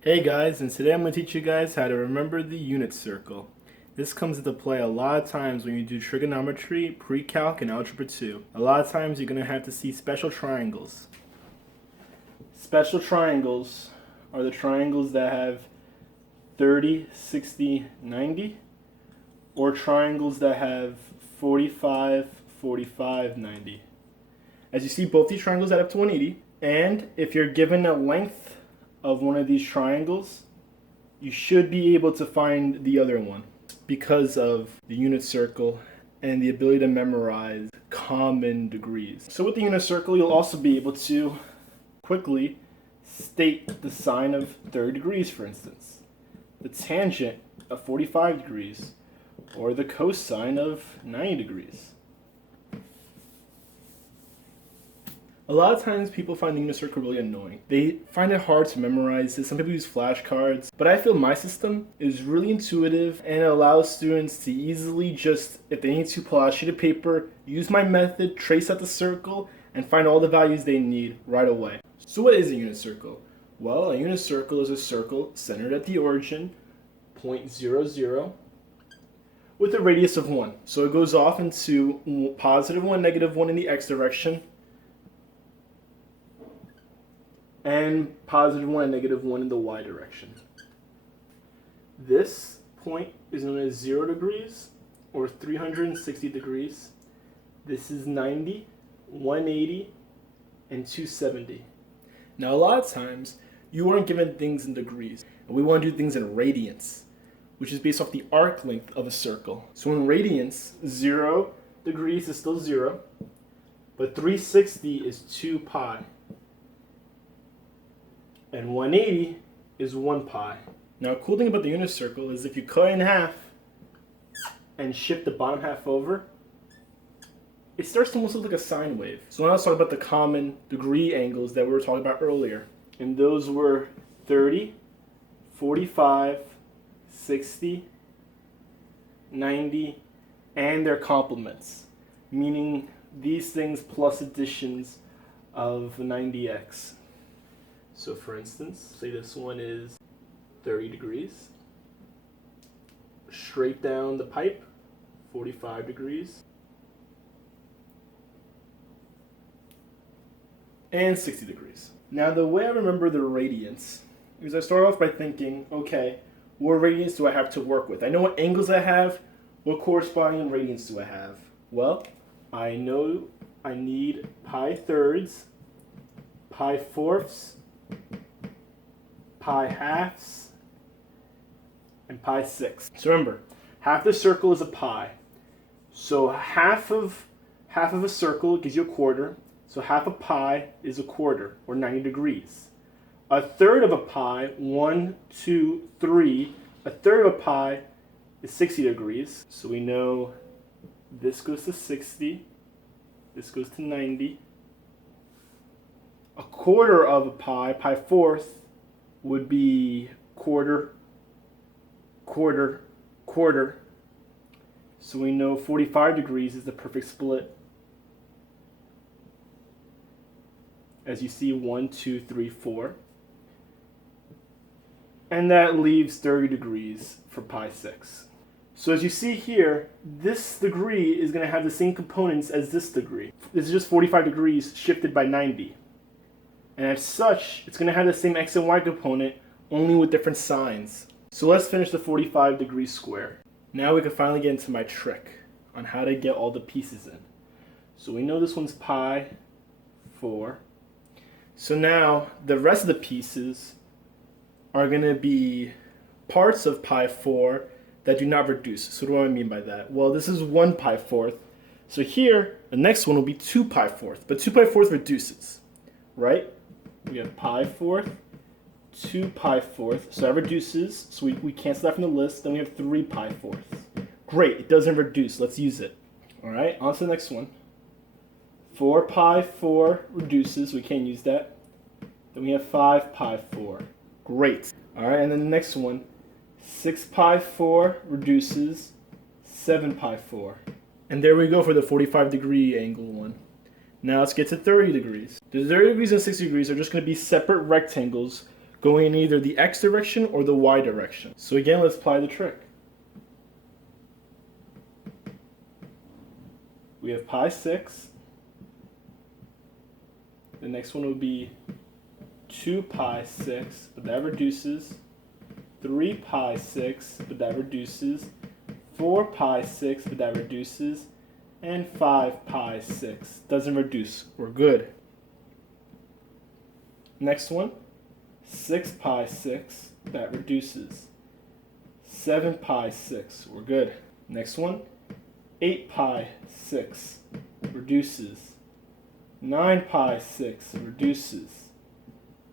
Hey guys, and today I'm going to teach you guys how to remember the unit circle. This comes into play a lot of times when you do trigonometry, pre-calc, and algebra 2. A lot of times you're going to have to see special triangles. Special triangles are the triangles that have 30, 60, 90, or triangles that have 45, 45, 90. As you see, both these triangles add up to 180, and if you're given a length of one of these triangles, you should be able to find the other one because of the unit circle and the ability to memorize common degrees. So with the unit circle, you'll also be able to quickly state the sine of 30 degrees, for instance, the tangent of 45 degrees, or the cosine of 90 degrees. A lot of times people find the unit circle really annoying. They find it hard to memorize it. Some people use flashcards. But I feel my system is really intuitive and it allows students to easily just, if they need to, pull out a sheet of paper, use my method, trace out the circle, and find all the values they need right away. So what is a unit circle? Well, a unit circle is a circle centered at the origin, point 0, 0, with a radius of 1. So it goes off into positive 1, negative 1 in the x direction, and positive 1 and negative 1 in the y direction. This point is known as 0 degrees or 360 degrees. This is 90, 180, and 270. Now a lot of times you aren't given things in degrees, and we want to do things in radians, which is based off the arc length of a circle. So in radians, 0 degrees is still 0, but 360 is 2 pi. And 180 is 1 pi. Now, a cool thing about the unit circle is if you cut it in half and shift the bottom half over, it starts to almost look like a sine wave. So now let's talk about the common degree angles that we were talking about earlier. And those were 30, 45, 60, 90, and their complements, meaning these things plus additions of 90x. So for instance, say this one is 30 degrees. Straight down the pipe, 45 degrees. And 60 degrees. Now the way I remember the radians is I start off by thinking, okay, what radians do I have to work with? I know what angles I have, what corresponding radians do I have? Well, I know I need pi thirds, pi fourths, pi halves, and pi sixths. So remember, half the circle is a pi. So half of a circle gives you a quarter. So half a pi is a quarter, or 90 degrees. A third of a pi, 1, 2, 3, a third of a pi is 60 degrees. So we know this goes to 60, this goes to 90. A quarter of a pi, pi fourth, would be quarter, quarter, quarter. So we know 45 degrees is the perfect split. As you see, 1, 2, 3, 4. And that leaves 30 degrees for pi 6. So as you see here, this degree is going to have the same components as this degree. This is just 45 degrees shifted by 90. And as such, it's going to have the same x and y component, only with different signs. So let's finish the 45 degree square. Now we can finally get into my trick on how to get all the pieces in. So we know this one's pi 4. So now the rest of the pieces are going to be parts of pi 4 that do not reduce. So what do I mean by that? Well, this is 1 pi fourth. So here, the next one will be 2 pi fourth. But 2 pi fourth reduces, right? We have pi fourth, 2 pi fourth. So that reduces. So we cancel that from the list. Then we have 3 pi fourths. Great, it doesn't reduce. Let's use it. All right, on to the next one. 4 pi 4 reduces. We can't use that. Then we have 5 pi 4. Great. All right, and then the next one. 6 pi 4 reduces. 7 pi 4. And there we go for the 45 degree angle one. Now let's get to 30 degrees. The 30 degrees and 60 degrees are just going to be separate rectangles going in either the x direction or the y direction. So again, let's apply the trick. We have pi 6. The next one would be 2 pi 6, but that reduces. 3 pi 6, but that reduces. 4 pi 6, but that reduces. And 5 pi 6 doesn't reduce. We're good. Next one, 6 pi 6, that reduces. 7 pi 6, we're good. Next one, 8 pi 6, reduces. 9 pi 6, reduces.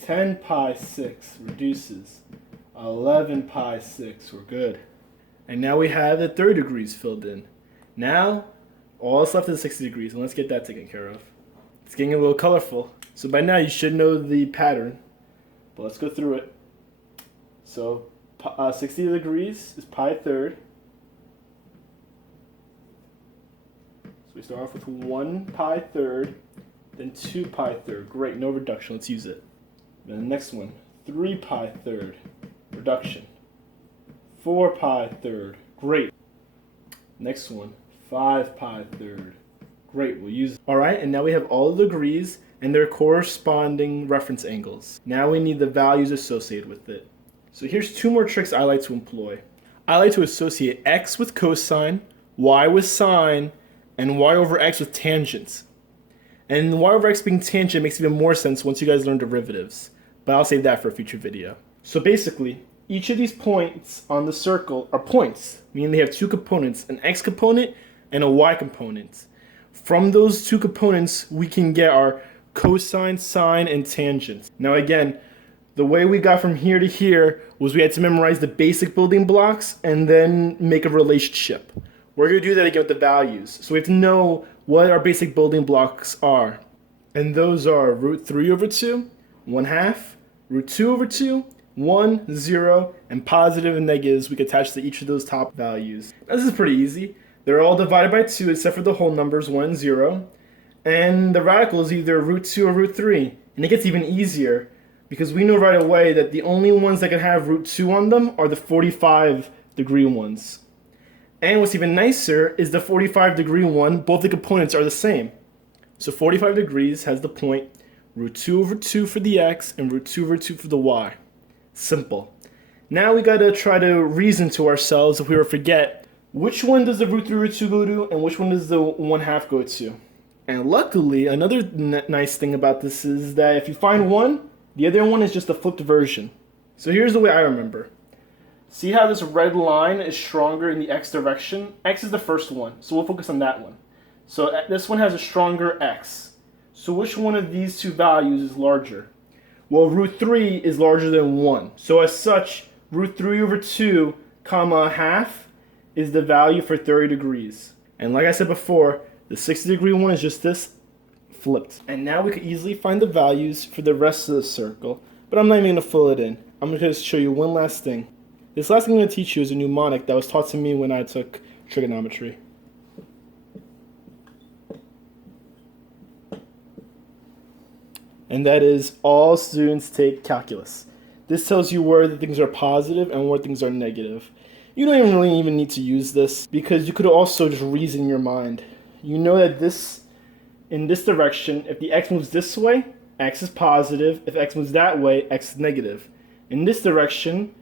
10 pi 6, reduces. 11 pi 6, we're good. And now we have the 30 degrees filled in. Now, all that's left is 60 degrees, and let's get that taken care of. It's getting a little colorful. So by now you should know the pattern, but let's go through it. So 60 degrees is pi third. So we start off with 1 pi third, then 2 pi third. Great, no reduction, let's use it. Then the next one, 3 pi third, reduction. 4 pi third, great. Next one, 5 pi third. Great, we'll use it. Alright, and now we have all the degrees and their corresponding reference angles. Now we need the values associated with it. So here's 2 more tricks I like to employ. I like to associate x with cosine, y with sine, and y over x with tangents. And y over x being tangent makes even more sense once you guys learn derivatives. But I'll save that for a future video. So basically, each of these points on the circle are points, meaning they have 2 components, an x component and a y component. From those 2 components, we can get our cosine, sine, and tangent. Now again, the way we got from here to here was we had to memorize the basic building blocks and then make a relationship. We're going to do that again with the values. So we have to know what our basic building blocks are. And those are root 3 over 2, 1/2, root 2 over 2, 1, 0, and positive and negatives we can attach to each of those top values. This is pretty easy. They're all divided by 2 except for the whole numbers 1 and 0. And the radical is either root 2 or root 3. And it gets even easier because we know right away that the only ones that can have root 2 on them are the 45 degree ones. And what's even nicer is the 45 degree one, both the components are the same. So 45 degrees has the point root 2 over 2 for the x and root 2 over 2 for the y. Simple. Now we gotta try to reason to ourselves if we were to forget which one does the root 3 over 2 go to and which one does the 1/2 go to. And luckily, another nice thing about this is that if you find one, the other one is just a flipped version. So here's the way I remember. See how this red line is stronger in the x direction? X is the first one, so we'll focus on that one. So this one has a stronger x. So which one of these 2 values is larger? Well, root 3 is larger than 1. So as such, root 3 over 2, comma, 1/2 is the value for 30 degrees. And like I said before, the 60 degree one is just this flipped. And now we can easily find the values for the rest of the circle, but I'm not even going to fill it in. I'm going to show you one last thing. This last thing I'm going to teach you is a mnemonic that was taught to me when I took trigonometry. And that is all students take calculus. This tells you where the things are positive and where things are negative. You don't even really need to use this because you could also just reason in your mind. You know that in this direction, if the x moves this way, x is positive. If x moves that way, x is negative. In this direction,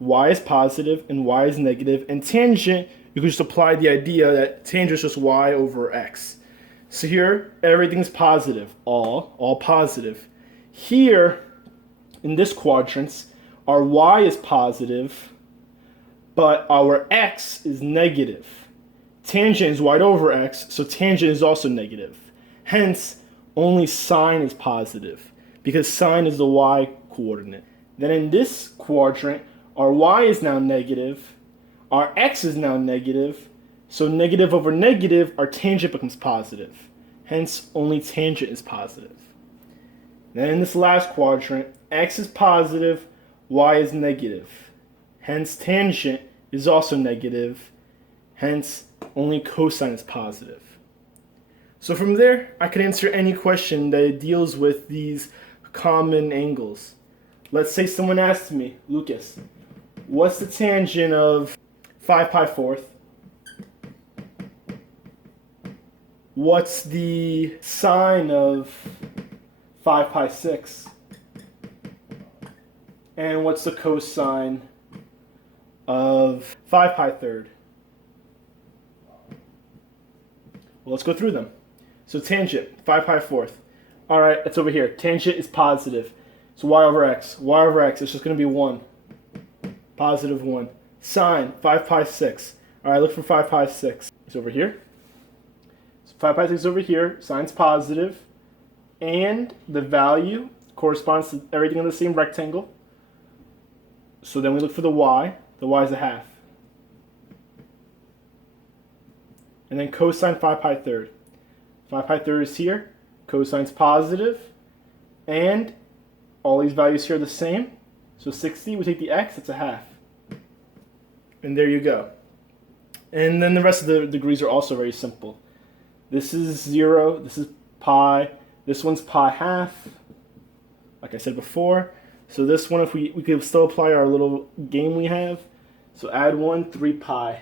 y is positive and y is negative. And tangent, you can just apply the idea that tangent is just y over x. So here, everything's positive, all positive. Here, in this quadrant, our y is positive, but our x is negative. Tangent is y over x, so tangent is also negative. Hence, only sine is positive, because sine is the y coordinate. Then in this quadrant, our y is now negative, our x is now negative, so negative over negative, our tangent becomes positive. Hence, only tangent is positive. Then in this last quadrant, x is positive, y is negative. Hence, tangent is also negative. Hence, only cosine is positive. So from there, I can answer any question that deals with these common angles. Let's say someone asked me, Lucas, what's the tangent of 5 pi fourth? What's the sine of 5 pi sixth? And what's the cosine of 5 pi third? Well, let's go through them. So tangent, 5 pi fourth. All right, it's over here. Tangent is positive. So y over x. Y over x is just going to be 1. Positive 1. Sine, 5 pi 6. All right, look for 5 pi 6. It's over here. So 5 pi 6 is over here. Sine's positive. And the value corresponds to everything in the same rectangle. So then we look for the y. The y is a half. And then cosine 5 pi third. 5 pi third is here. Cosine's positive. And all these values here are the same. So 60, we take the x, it's a half. And there you go. And then the rest of the degrees are also very simple. This is 0, this is pi, this one's pi half, like I said before. So this one, if we could still apply our little game we have. So add 1, 3 pi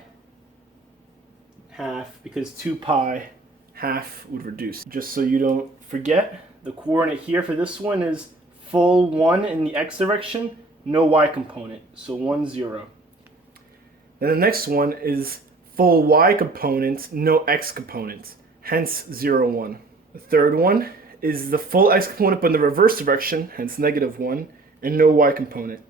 half, because 2 pi half would reduce. Just so you don't forget, the coordinate here for this one is full 1 in the x direction, no y component, so 1, 0. Then the next one is full y component, no x component, hence 0, 1. The third one is the full x component but in the reverse direction, hence negative 1, and no y component.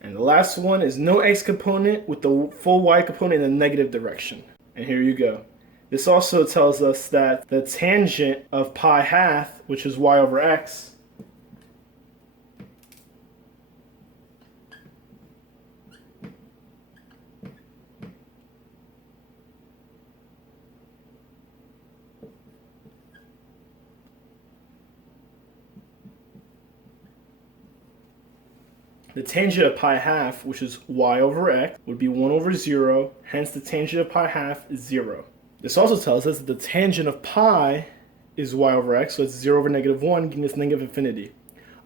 And the last one is no x component with the full y component in the negative direction. And here you go. This also tells us that the tangent of pi half, which is y over x, the tangent of pi half, which is y over x, would be 1 over 0, hence the tangent of pi half is 0. This also tells us that the tangent of pi is y over x, so it's 0 over negative 1, giving us negative infinity.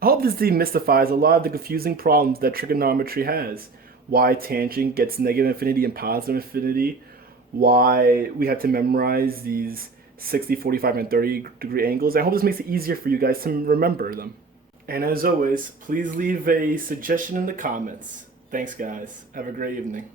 I hope this demystifies a lot of the confusing problems that trigonometry has. Why tangent gets negative infinity and positive infinity, why we have to memorize these 60, 45, and 30 degree angles. I hope this makes it easier for you guys to remember them. And as always, please leave a suggestion in the comments. Thanks, guys. Have a great evening.